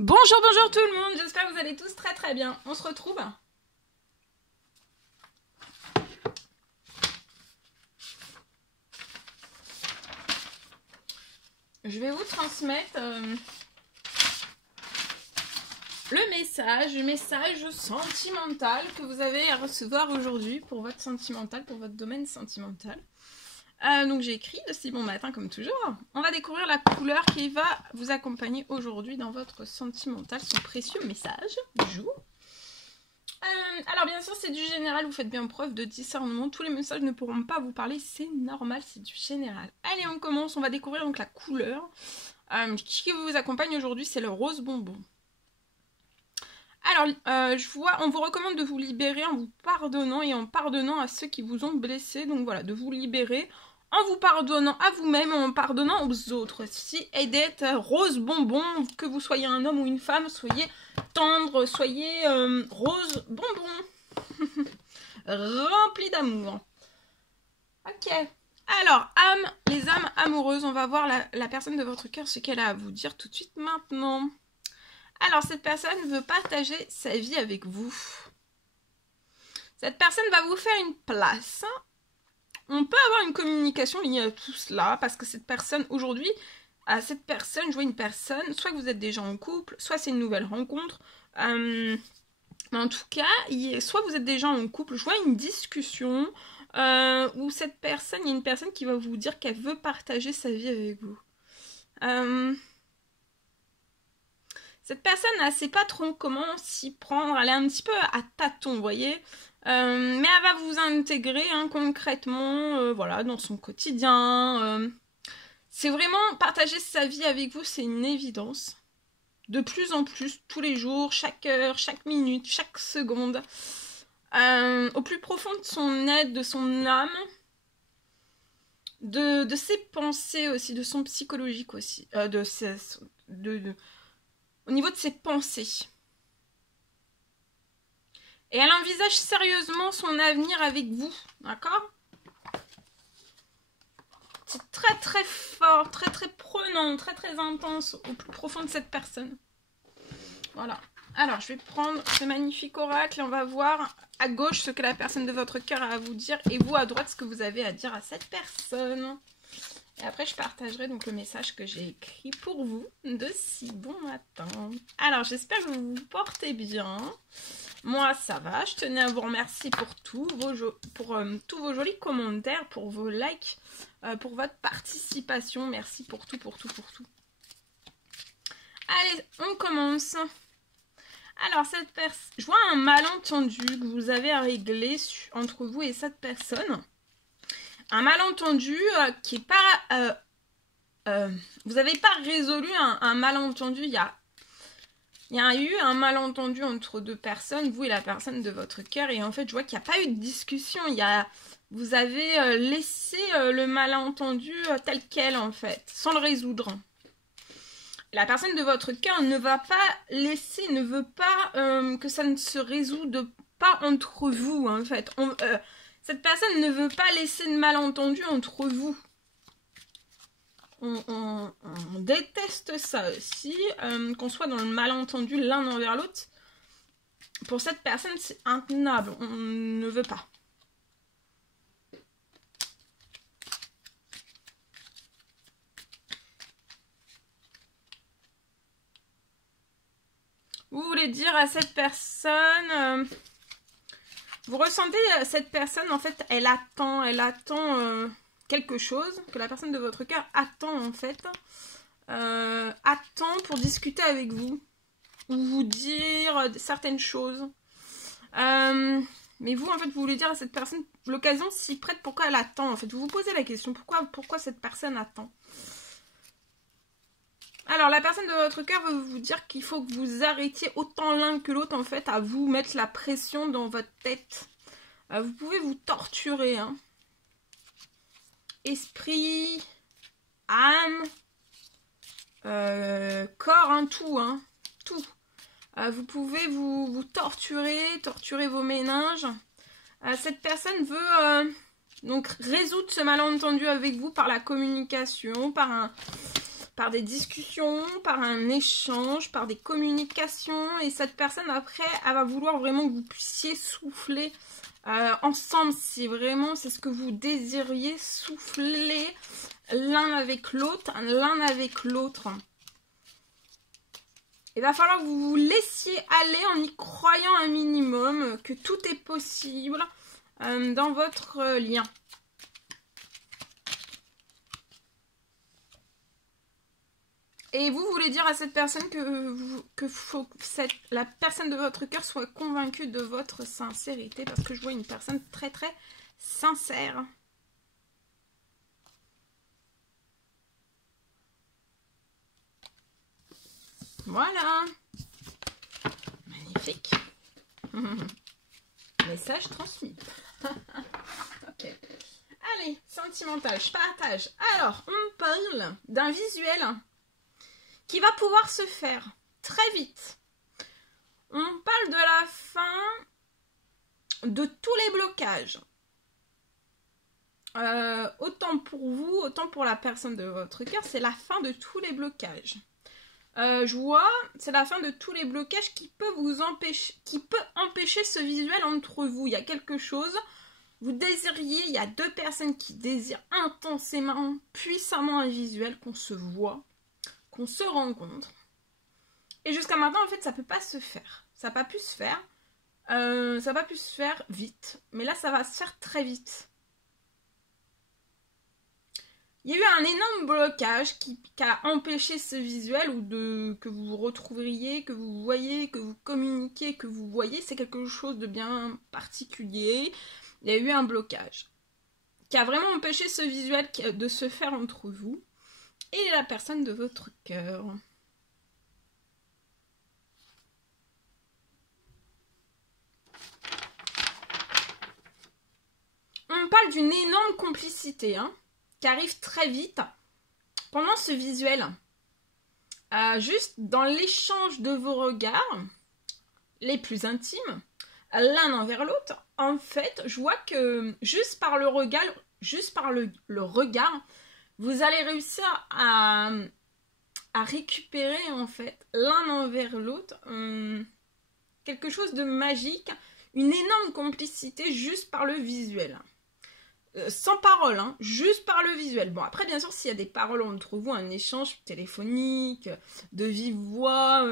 Bonjour, bonjour tout le monde, j'espère que vous allez tous très très bien. On se retrouve. Je vais vous transmettre le message sentimental que vous avez à recevoir aujourd'hui pour votre sentimental, pour votre domaine sentimental. Donc j'ai écrit de si bon matin comme toujours. On va découvrir la couleur qui va vous accompagner aujourd'hui dans votre sentimental, son précieux message du jour. Alors bien sûr c'est du général, vous faites bien preuve de discernement, tous les messages ne pourront pas vous parler, c'est normal, c'est du général. Allez on commence, on va découvrir donc la couleur qui vous accompagne aujourd'hui, c'est le rose bonbon. Alors je vois, on vous recommande de vous libérer en vous pardonnant et en pardonnant à ceux qui vous ont blessé, donc voilà, de vous libérer en vous pardonnant à vous-même et en pardonnant aux autres. Si et d'être rose bonbon, que vous soyez un homme ou une femme, soyez tendre, soyez rose bonbon, rempli d'amour. Ok. Alors, les âmes amoureuses, on va voir la personne de votre cœur, ce qu'elle a à vous dire tout de suite maintenant. Alors, cette personne veut partager sa vie avec vous. Cette personne va vous faire une place. On peut avoir une communication liée à tout cela, parce que cette personne, aujourd'hui, à cette personne, je vois une personne, soit que vous êtes déjà en couple, soit c'est une nouvelle rencontre. Mais en tout cas, soit vous êtes déjà en couple, je vois une discussion où cette personne, il y a une personne qui va vous dire qu'elle veut partager sa vie avec vous. Cette personne, elle ne sait pas trop comment s'y prendre, elle est un petit peu à tâtons, vous voyez. Mais elle va vous intégrer concrètement, voilà, dans son quotidien. C'est vraiment partager sa vie avec vous, c'est une évidence. De plus en plus, tous les jours, chaque heure, chaque minute, chaque seconde. Au plus profond de son être, de son âme, de ses pensées aussi, de son psychologique aussi, au niveau de ses pensées. Et elle envisage sérieusement son avenir avec vous, d'accord? C'est très très fort, très très prenant, très très intense au plus profond de cette personne. Voilà. Alors, je vais prendre ce magnifique oracle et on va voir à gauche ce que la personne de votre cœur a à vous dire et vous à droite ce que vous avez à dire à cette personne. Et après, je partagerai donc le message que j'ai écrit pour vous de si bon matin. Alors, j'espère que vous vous portez bien. Moi, ça va. Je tenais à vous remercier pour tous vos jolis commentaires, pour vos likes, pour votre participation. Merci pour tout, pour tout, pour tout. Allez, on commence. Alors, cette personne, je vois un malentendu que vous avez à régler entre vous et cette personne. Un malentendu qui est pas... vous n'avez pas résolu un malentendu. Il y a eu un malentendu entre deux personnes, vous et la personne de votre cœur. Et en fait, je vois qu'il n'y a pas eu de discussion. Vous avez laissé le malentendu tel quel, en fait, sans le résoudre. La personne de votre cœur ne va pas laisser, ne veut pas que ça ne se résoudre pas entre vous, en fait. Cette personne ne veut pas laisser de malentendu entre vous. On déteste ça aussi, qu'on soit dans le malentendu l'un envers l'autre. Pour cette personne, c'est intenable. On ne veut pas. Vous voulez dire à cette personne... vous ressentez cette personne, en fait, elle attend quelque chose, que la personne de votre cœur attend, en fait. Attend pour discuter avec vous. Ou vous dire certaines choses. Mais vous, en fait, vous voulez dire à cette personne, l'occasion s'y prête, pourquoi elle attend, en fait. Vous vous posez la question, pourquoi cette personne attend. Alors, la personne de votre cœur veut vous dire qu'il faut que vous arrêtiez autant l'un que l'autre, en fait, à vous mettre la pression dans votre tête. Vous pouvez vous torturer, hein. Esprit, âme, corps, hein, tout, hein. Tout. Vous pouvez vous torturer vos méninges. Cette personne veut donc résoudre ce malentendu avec vous par la communication, par par des discussions, par un échange, par des communications. Et cette personne, après, elle va vouloir vraiment que vous puissiez souffler ensemble. Si vraiment c'est ce que vous désiriez, souffler l'un avec l'autre, l'un avec l'autre. Il va falloir que vous vous laissiez aller en y croyant un minimum, que tout est possible dans votre lien. Et vous voulez dire à cette personne la personne de votre cœur soit convaincue de votre sincérité, parce que je vois une personne très très sincère. Voilà. Magnifique. Message transmis. Ok. Allez, sentimental, je partage. Alors, on parle d'un visuel qui va pouvoir se faire très vite. On parle de la fin de tous les blocages. Autant pour vous, autant pour la personne de votre cœur, c'est la fin de tous les blocages. Je vois, c'est la fin de tous les blocages qui peut vous empêcher, qui peut empêcher ce visuel entre vous. Il y a quelque chose, vous désiriez, il y a deux personnes qui désirent intensément, puissamment un visuel, qu'on se voit, qu'on se rencontre. Et jusqu'à maintenant, en fait, ça peut pas se faire. Ça n'a pas pu se faire. Ça n'a pas pu se faire vite. Mais là, ça va se faire très vite. Il y a eu un énorme blocage qui a empêché ce visuel ou que vous vous retrouveriez, que vous voyez, que vous communiquiez, que vous voyez. C'est quelque chose de bien particulier. Il y a eu un blocage qui a vraiment empêché ce visuel de se faire entre vous et la personne de votre cœur. On parle d'une énorme complicité, qui arrive très vite pendant ce visuel. Juste dans l'échange de vos regards, les plus intimes, l'un envers l'autre, en fait, je vois que juste par le regard, vous allez réussir à récupérer, en fait, l'un envers l'autre, quelque chose de magique, une énorme complicité juste par le visuel. Sans parole, juste par le visuel. Bon, après, bien sûr, s'il y a des paroles entre vous, un échange téléphonique, de vive voix,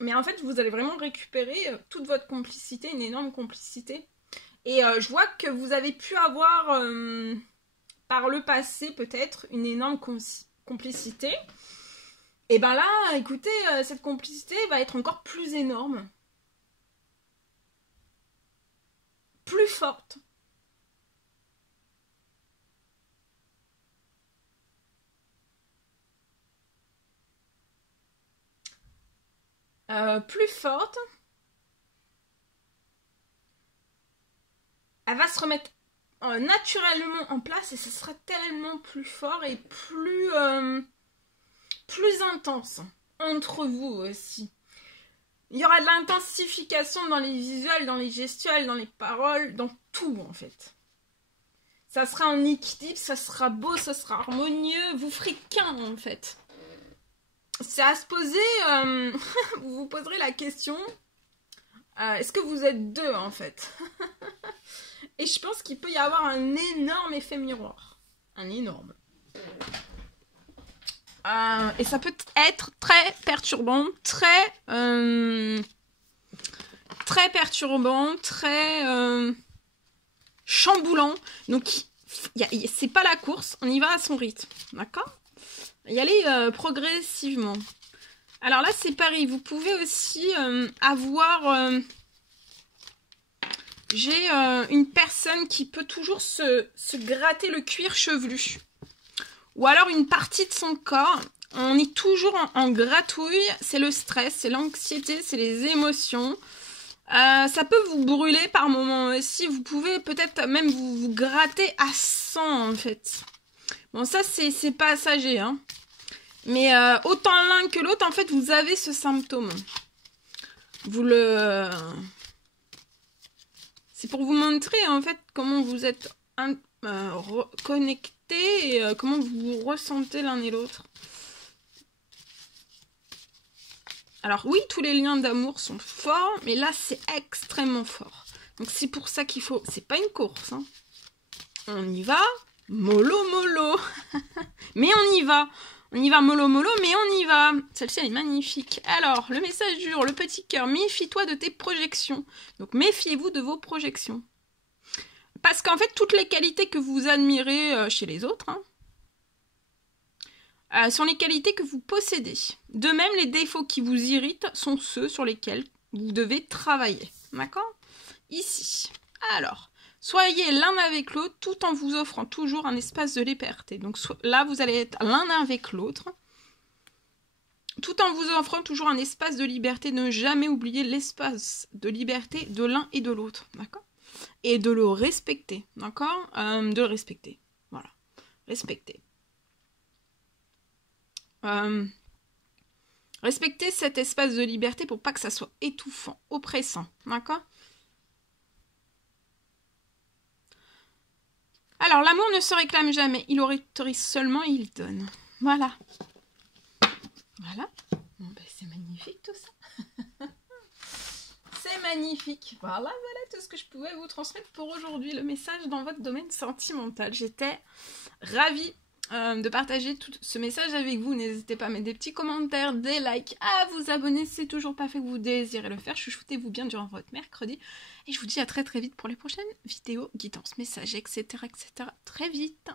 mais en fait, vous allez vraiment récupérer toute votre complicité, une énorme complicité. Et je vois que vous avez pu avoir, par le passé, peut-être, une énorme complicité. Et ben là, écoutez, cette complicité va être encore plus énorme. Plus forte. Plus forte. Elle va se remettre naturellement en place et ce sera tellement plus fort et plus intense entre vous aussi. Il y aura de l'intensification dans les visuels, dans les gestuels, dans les paroles, dans tout en fait. Ça sera en équilibre, ça sera beau, ça sera harmonieux, vous ferez qu'un en fait. C'est à se poser, vous vous poserez la question, est-ce que vous êtes deux en fait? Et je pense qu'il peut y avoir un énorme effet miroir. Un énorme. Et ça peut être très perturbant, très perturbant, très chamboulant. Donc, c'est pas la course, on y va à son rythme. D'accord? Y aller progressivement. Alors là, c'est pareil. Vous pouvez aussi avoir... j'ai une personne qui peut toujours se gratter le cuir chevelu. Ou alors une partie de son corps. On est toujours en gratouille. C'est le stress, c'est l'anxiété, c'est les émotions. Ça peut vous brûler par moments aussi. Vous pouvez peut-être même vous gratter à 100 en fait. Bon, ça c'est passager, Mais autant l'un que l'autre, en fait, vous avez ce symptôme. C'est pour vous montrer, en fait, comment vous êtes connectés et comment vous vous ressentez l'un et l'autre. Alors oui, tous les liens d'amour sont forts, mais là, c'est extrêmement fort. Donc c'est pour ça qu'il faut... C'est pas une course, hein. On y va, mollo mollo. Mais on y va. On y va mollo mollo, mais on y va. Celle-ci, elle est magnifique. Alors, le message du jour, le petit cœur. Méfie-toi de tes projections. Donc méfiez-vous de vos projections. Parce qu'en fait, toutes les qualités que vous admirez chez les autres, hein, sont les qualités que vous possédez. De même, les défauts qui vous irritent sont ceux sur lesquels vous devez travailler. D'accord ? Ici. Alors, soyez l'un avec l'autre tout en vous offrant toujours un espace de liberté. Donc là, vous allez être l'un avec l'autre tout en vous offrant toujours un espace de liberté. Ne jamais oublier l'espace de liberté de l'un et de l'autre. D'accord ? Et de le respecter. D'accord ? De le respecter. Voilà. Respecter. Respecter cet espace de liberté pour pas que ça soit étouffant, oppressant. D'accord ? Alors, l'amour ne se réclame jamais. Il autorise seulement et il donne. Voilà. Voilà. Bon, ben, c'est magnifique tout ça. C'est magnifique. Voilà tout ce que je pouvais vous transmettre pour aujourd'hui. Le message dans votre domaine sentimental. J'étais ravie de partager tout ce message avec vous. N'hésitez pas à mettre des petits commentaires, des likes, à vous abonner si c'est toujours pas fait que vous désirez le faire. Chouchoutez-vous bien durant votre mercredi. Et je vous dis à très très vite pour les prochaines vidéos, guidances, messages, etc. Très vite.